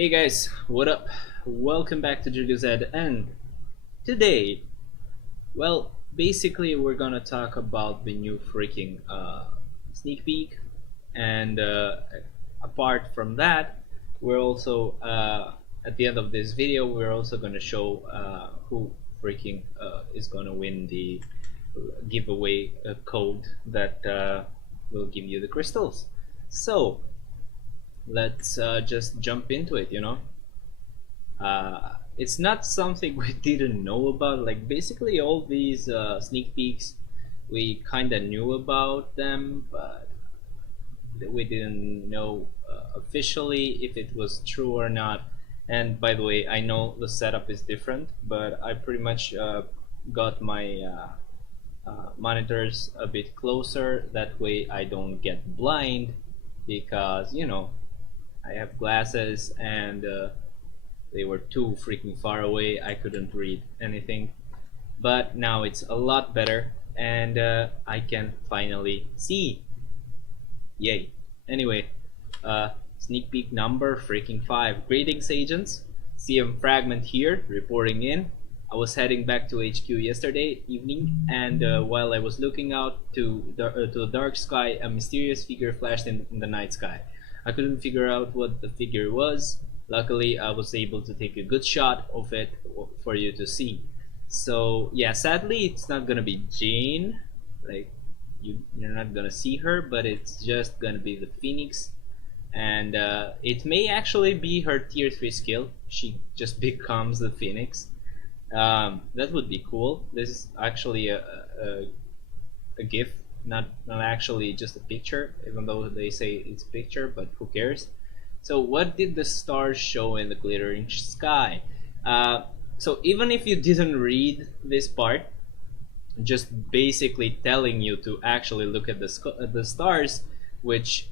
Hey guys, what up? Welcome back to JugoZed, and today, basically we're gonna talk about the new freaking sneak peek, and apart from that, we're also at the end of this video we're also gonna show who freaking is gonna win the giveaway code that will give you the crystals. So let's just jump into it. It's not something we didn't know about. Like basically all these sneak peeks, we kind of knew about them, but we didn't know officially if it was true or not. And by the way, I know the setup is different, but I pretty much got my monitors a bit closer. That way I don't get blind because I have glasses and they were too freaking far away. I couldn't read anything. But now it's a lot better and I can finally see. Yay. Anyway, sneak peek number freaking 5. Greetings, agents. CM Fragment here, reporting in. I was heading back to HQ yesterday evening, and while I was looking out to the dark sky, a mysterious figure flashed in the night sky. I couldn't figure out what the figure was. Luckily, I was able to take a good shot of it for you to see. So yeah, sadly, it's not gonna be Jane. Like you're not gonna see her, but it's just gonna be the Phoenix, and it may actually be her tier 3 skill. She just becomes the Phoenix. That would be cool. This is actually a GIF, not actually just a picture, even though they say it's a picture, but who cares? So what did the stars show in the glittering sky? So even if you didn't read this part, just basically telling you to actually look at the stars, which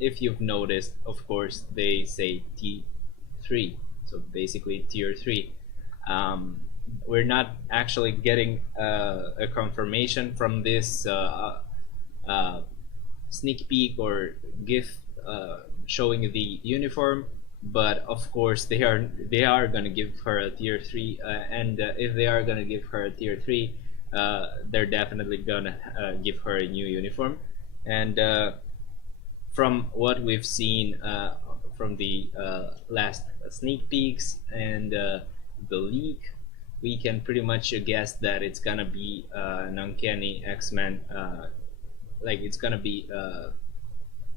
if you've noticed, of course, they say T3, so basically tier 3. We're not actually getting a confirmation from this uh, sneak peek or GIF showing the uniform, but of course they are gonna give her a tier 3, and if they are gonna give her a tier 3, they're definitely gonna give her a new uniform. And from what we've seen from the last sneak peeks and the leak, we can pretty much guess that it's gonna be an Uncanny X-Men, like it's gonna be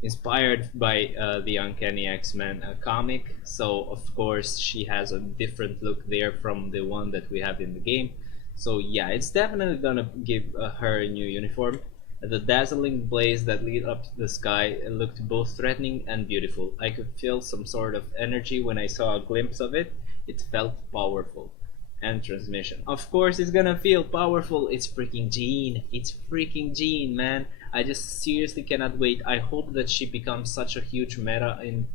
inspired by the Uncanny X-Men comic. So of course she has a different look there from the one that we have in the game. So yeah, it's definitely gonna give her a new uniform. The dazzling blaze that lit up the sky looked both threatening and beautiful. I could feel some sort of energy when I saw a glimpse of it. It felt powerful. And transmission. Of course it's gonna feel powerful. It's freaking Jean. It's freaking Jean, man. I just seriously cannot wait. I hope that she becomes such a huge meta in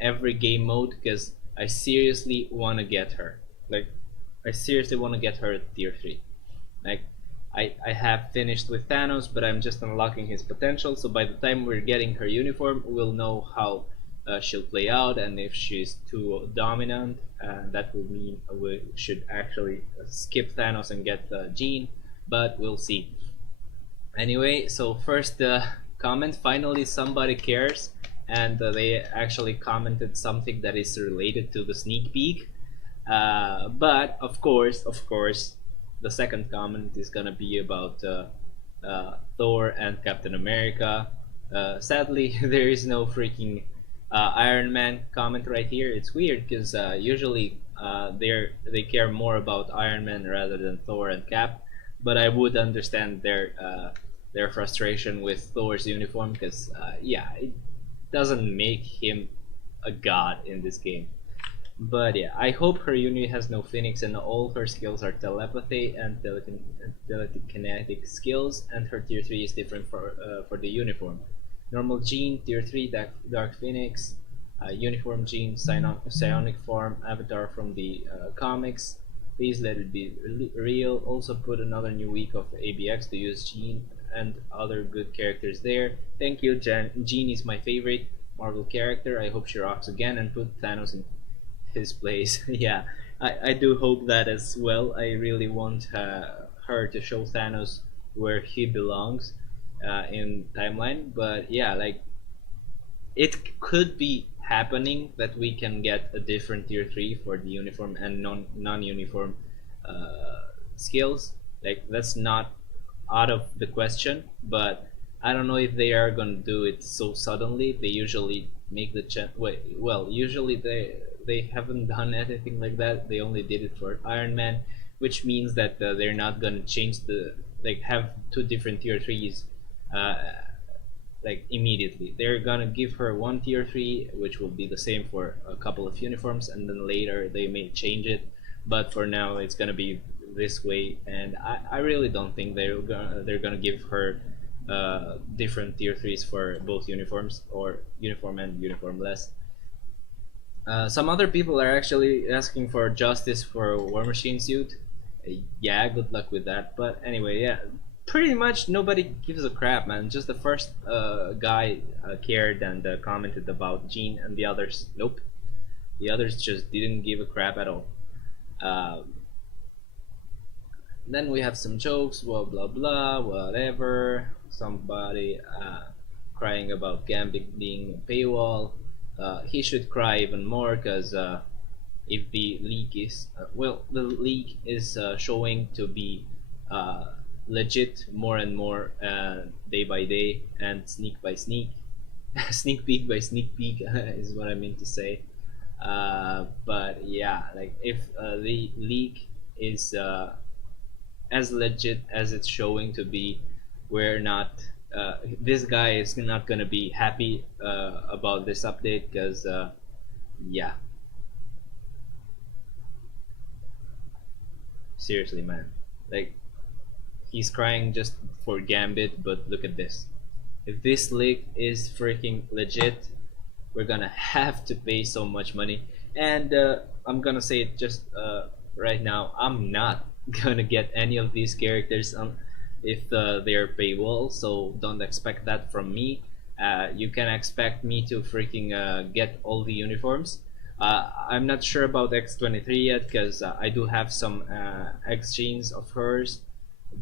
every game mode, because I seriously want to get her. Like, I seriously want to get her at tier 3. Like, I have finished with Thanos, but I'm just unlocking his potential. So by the time we're getting her uniform, we'll know how she'll play out, and if she's too dominant, that would mean we should actually skip Thanos and get Jean. But we'll see. Anyway, so first comment, finally somebody cares, and they actually commented something that is related to the sneak peek. But of course, the second comment is gonna be about Thor and Captain America. Sadly, there is no freaking Iron Man comment right here. It's weird because usually they care more about Iron Man rather than Thor and Cap. But I would understand their frustration with Thor's uniform, because yeah, it doesn't make him a god in this game. But yeah, I hope her uni has no Phoenix and all her skills are telepathy and telekinetic skills, and her tier 3 is different for the uniform. Normal Jean, tier 3, Dark Phoenix, uniform Jean, psionic form, avatar from the comics. Please let it be real. Also put another new week of ABX to use Jean and other good characters there. Thank you, Jean is my favorite. Marvel character. I hope she rocks again and put Thanos in his place. Yeah, I do hope that as well. I really want her to show Thanos where he belongs in timeline. But yeah, like it could be happening that we can get a different tier 3 for the uniform and non-uniform skills. Like that's not out of the question, but I don't know if they are gonna do it so suddenly. They usually make the wait, well, usually they haven't done anything like that. They only did it for Iron Man, which means that they're not gonna change the like have two different tier 3s uh, like immediately. They're gonna give her one tier 3, which will be the same for a couple of uniforms, and then later they may change it. But for now, it's gonna be this way, and I really don't think they're gonna give her different tier 3s for both uniforms or uniform and uniformless. Some other people are actually asking for justice for War Machine suit. Yeah, good luck with that. But anyway, yeah, pretty much nobody gives a crap, man. Just the first guy cared and commented about Jean, and the others, nope. The others just didn't give a crap at all. Um, then we have some jokes, well, blah blah, whatever. Somebody crying about Gambit being a paywall. He should cry even more because if the leak is well, the leak is showing to be legit more and more day by day and sneak by sneak, sneak peek by sneak peek is what I mean to say. But yeah, like if the leak is as legit as it's showing to be, we're not. This guy is not gonna be happy about this update because, yeah, seriously, man, like he's crying just for Gambit, but look at this. If this leak is freaking legit, we're gonna have to pay so much money. And I'm gonna say it just right now. I'm not gonna get any of these characters if they're paywall, so don't expect that from me. You can expect me to freaking get all the uniforms. I'm not sure about X23 yet because I do have some X genes of hers,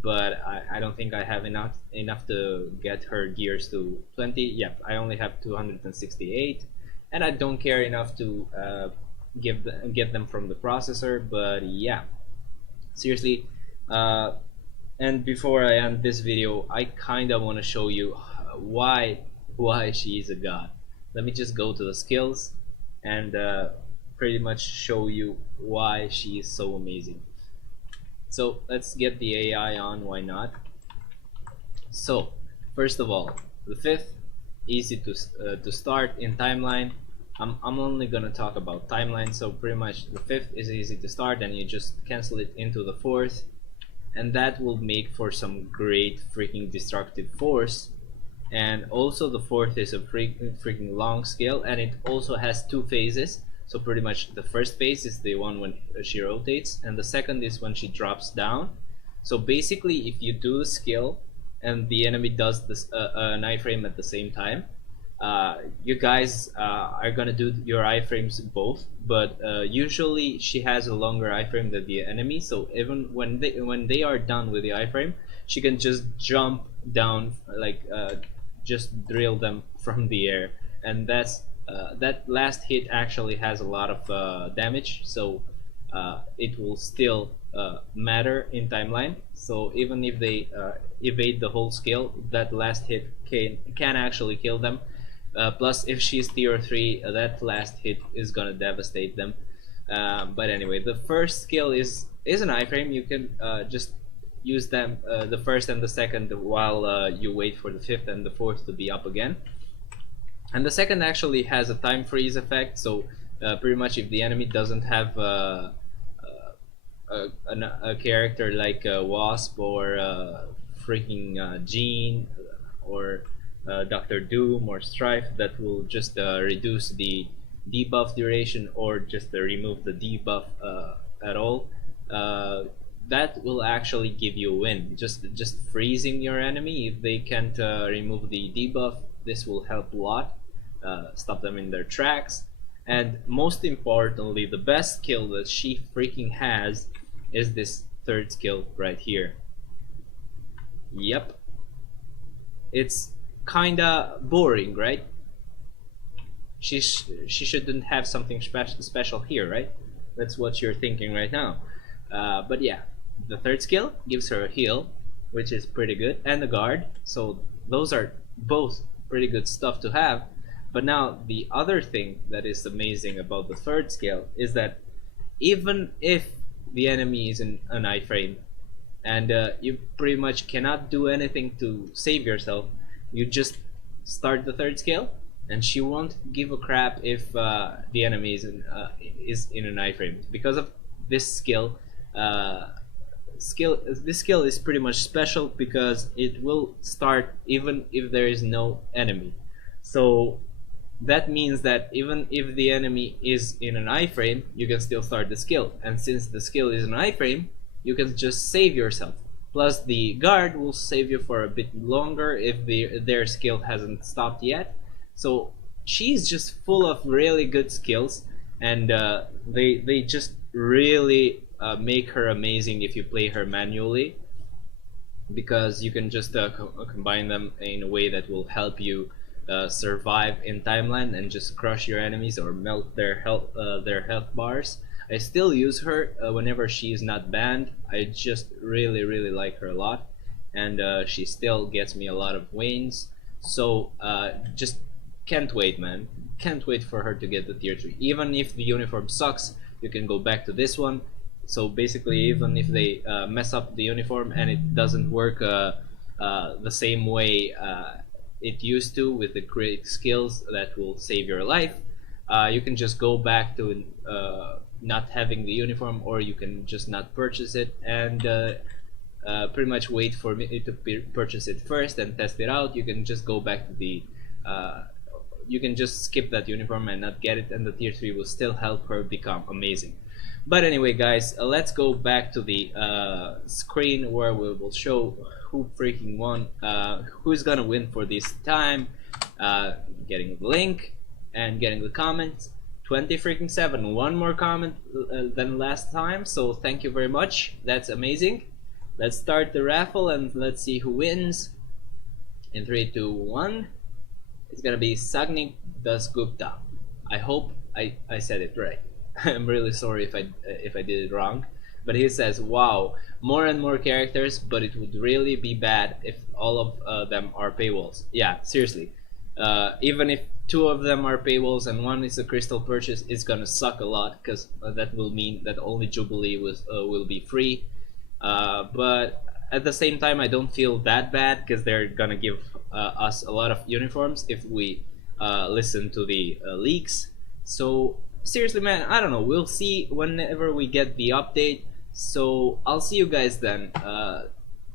but I don't think I have enough to get her gears to 20. Yep, I only have 268, and I don't care enough to get them from the processor. But yeah, seriously. And before I end this video, I kinda want to show you why she is a god. Let me just go to the skills and pretty much show you why she is so amazing. So let's get the AI on, why not? So first of all, the fifth, easy to start in timeline. I'm only gonna talk about timeline, so pretty much the fifth is easy to start, and you just cancel it into the fourth, and that will make for some great freaking destructive force. And also the fourth is a freaking long skill, and it also has two phases. So pretty much the first phase is the one when she rotates, and the second is when she drops down. So basically, if you do the skill and the enemy does this an iframe at the same time, you guys are gonna do your iframes both, but usually she has a longer iframe than the enemy. So even when they are done with the iframe, she can just jump down, like just drill them from the air, and that last hit actually has a lot of damage. So it will still matter in timeline. So even if they evade the whole skill, that last hit can actually kill them. Plus, if she's tier 3, that last hit is gonna devastate them. But anyway, the first skill is an iframe. You can just use them, the first and the second, while you wait for the fifth and the fourth to be up again. And the second actually has a time freeze effect. So pretty much if the enemy doesn't have a character like Wasp or freaking Jean or Doctor Doom or Strife, that will just reduce the debuff duration or just remove the debuff at all. That will actually give you a win. Just freezing your enemy if they can't remove the debuff. This will help a lot. stop them in their tracks. And most importantly, the best skill that she freaking has is this third skill right here. Yep, it's kinda boring, right? She shouldn't have something special here, right? That's what you're thinking right now. But yeah, the third skill gives her a heal, which is pretty good, and a guard. So those are both pretty good stuff to have. But now the other thing that is amazing about the third skill is that even if the enemy is in an iframe and you pretty much cannot do anything to save yourself, you just start the third skill, and she won't give a crap if the enemy is in an iframe. Because of this uh, this skill is pretty much special because it will start even if there is no enemy. So that means that even if the enemy is in an iframe, you can still start the skill. And since the skill is an iframe, you can just save yourself. Plus, the guard will save you for a bit longer if their skill hasn't stopped yet. So she's just full of really good skills, and they just really make her amazing if you play her manually, because you can just combine them in a way that will help you survive in timeline and just crush your enemies or melt their health bars. I still use her whenever she is not banned. I just really like her a lot, and she still gets me a lot of wins. So just can't wait, man. Can't wait for her to get the tier 3. Even if the uniform sucks, you can go back to this one. So basically, even if they mess up the uniform and it doesn't work the same way it used to with the great skills that will save your life, you can just go back to not having the uniform, or you can just not purchase it and pretty much wait for me to purchase it first and test it out. You can just go back to the you can just skip that uniform and not get it, and the tier 3 will still help her become amazing. But anyway, guys, let's go back to the screen where we will show who freaking won, who's gonna win for this time, getting the link and getting the comments. 20 freaking 7, one more comment than last time, so thank you very much. That's amazing. Let's start the raffle and let's see who wins. In 3, 2, 1. It's gonna be Sagnik Dasgupta. I hope I said it right. I'm really sorry if I did it wrong. But he says, wow, more and more characters, but it would really be bad if all of them are paywalls. Yeah, seriously. Even if 2 of them are paywalls and 1 is a crystal purchase, it's gonna suck a lot, because that will mean that only Jubilee will be free. But at the same time, I don't feel that bad, because they're gonna give us a lot of uniforms if we listen to the leaks. So seriously, man, I don't know. We'll see whenever we get the update. So I'll see you guys then.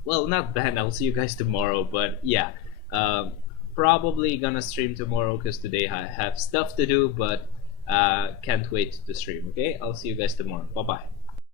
Well, not then. I'll see you guys tomorrow. But yeah, probably gonna stream tomorrow because today I have stuff to do. But can't wait to stream. Okay, I'll see you guys tomorrow. Bye bye.